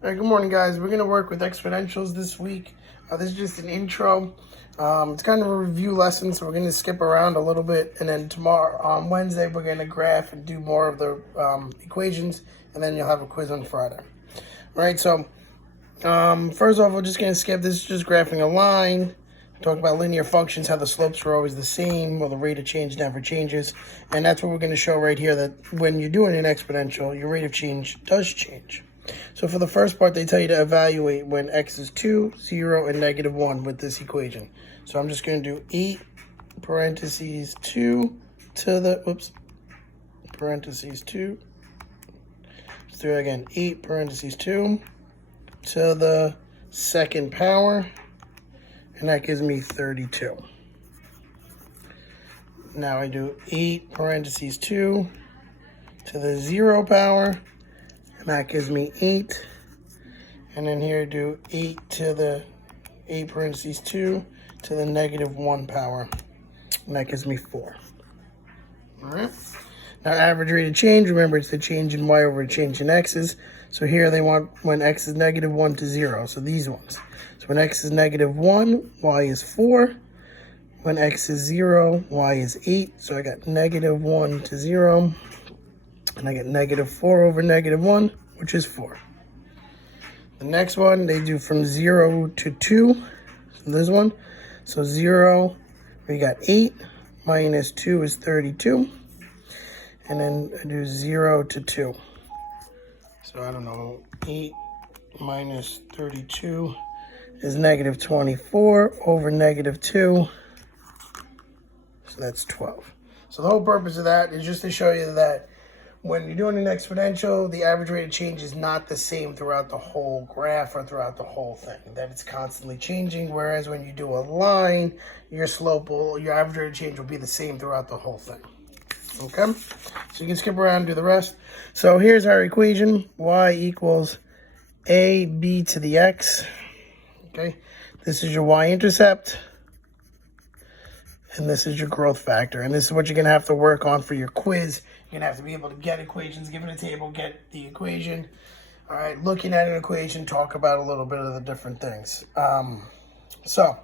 All right, good morning, guys. We're going to work with exponentials this week. This is just an intro. It's kind of a review lesson, so we're going to skip around a little bit. And then tomorrow, on Wednesday, we're going to graph and do more of the equations, and then you'll have a quiz on Friday. All right, so first off, we're just going to skip. This is just graphing a line. Talk about linear functions, how the slopes are always the same, or the rate of change never changes. And that's what we're going to show right here, that when you're doing an exponential, your rate of change does change. So for the first part, they tell you to evaluate when x is 2, 0, and -1 with this equation. So I'm just going to do 8 parentheses 2 to the, parentheses 2. Let's do it again. 8 parentheses 2 to the second power, and that gives me 32. Now I do 8 parentheses 2 to the 0 power, and that gives me 8. And then here I do 8 to the 8 parentheses 2 to the -1 power, and that gives me 4. All right. Now average rate of change, remember it's the change in y over change in x's. So here they want when x is -1 to 0, so these ones. So when x is -1, y is 4. When x is 0, y is 8. So I got -1 to 0. And I get -4 over -1, which is 4. The next one, they do from 0 to 2. So this one. So 0, we got 8. Minus 2 is 32. And then I do 0 to 2. So I don't know, 8 minus 32 is -24 over -2. So that's 12. So the whole purpose of that is just to show you that when you're doing an exponential, the average rate of change is not the same throughout the whole graph or throughout the whole thing. That it's constantly changing, whereas when you do a line, your average rate of change will be the same throughout the whole thing. Okay? So you can skip around and do the rest. So here's our equation. Y equals AB to the X. Okay? This is your Y-intercept. And this is your growth factor. And this is what you're going to have to work on for your quiz. You're going to have to be able to get equations, given a table, get the equation. All right, looking at an equation, talk about a little bit of the different things. So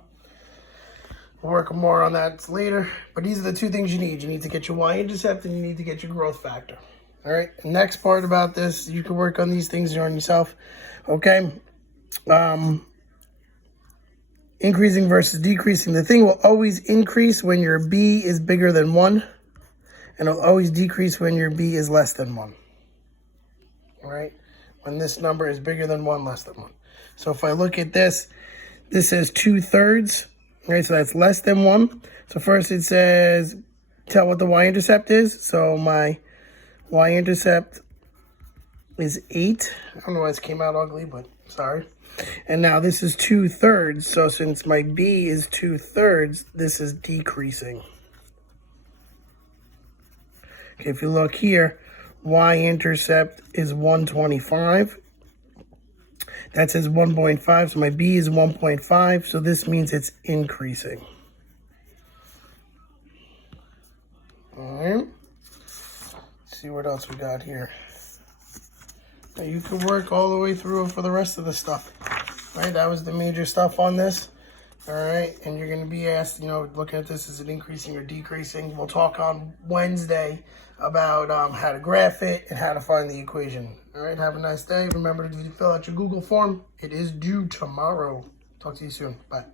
we'll work more on that later. But these are the two things you need. You need to get your y-intercept and you need to get your growth factor. All right, the next part about this, you can work on these things on yourself. Okay. Increasing versus decreasing. The thing will always increase when your b is bigger than 1. And it'll always decrease when your b is less than 1. All right? When this number is bigger than 1, less than 1. So if I look at this, this says 2/3. All right, so that's less than 1. So first it says, tell what the y-intercept is. So my y-intercept is 8. I don't know why this came out ugly, but sorry. And now this is 2/3. So since my b is 2/3, this is decreasing. Okay, if you look here, y-intercept is 125. That says 1.5, so my b is 1.5, so this means it's increasing. All right. Let's see what else we got here. Now you can work all the way through for the rest of the stuff. Right, that was the major stuff on this. All right, and you're going to be asked, looking at this, is it increasing or decreasing? We'll talk on Wednesday about how to graph it and how to find the equation. All right, have a nice day. Remember to fill out your Google form. It is due tomorrow. Talk to you soon. Bye.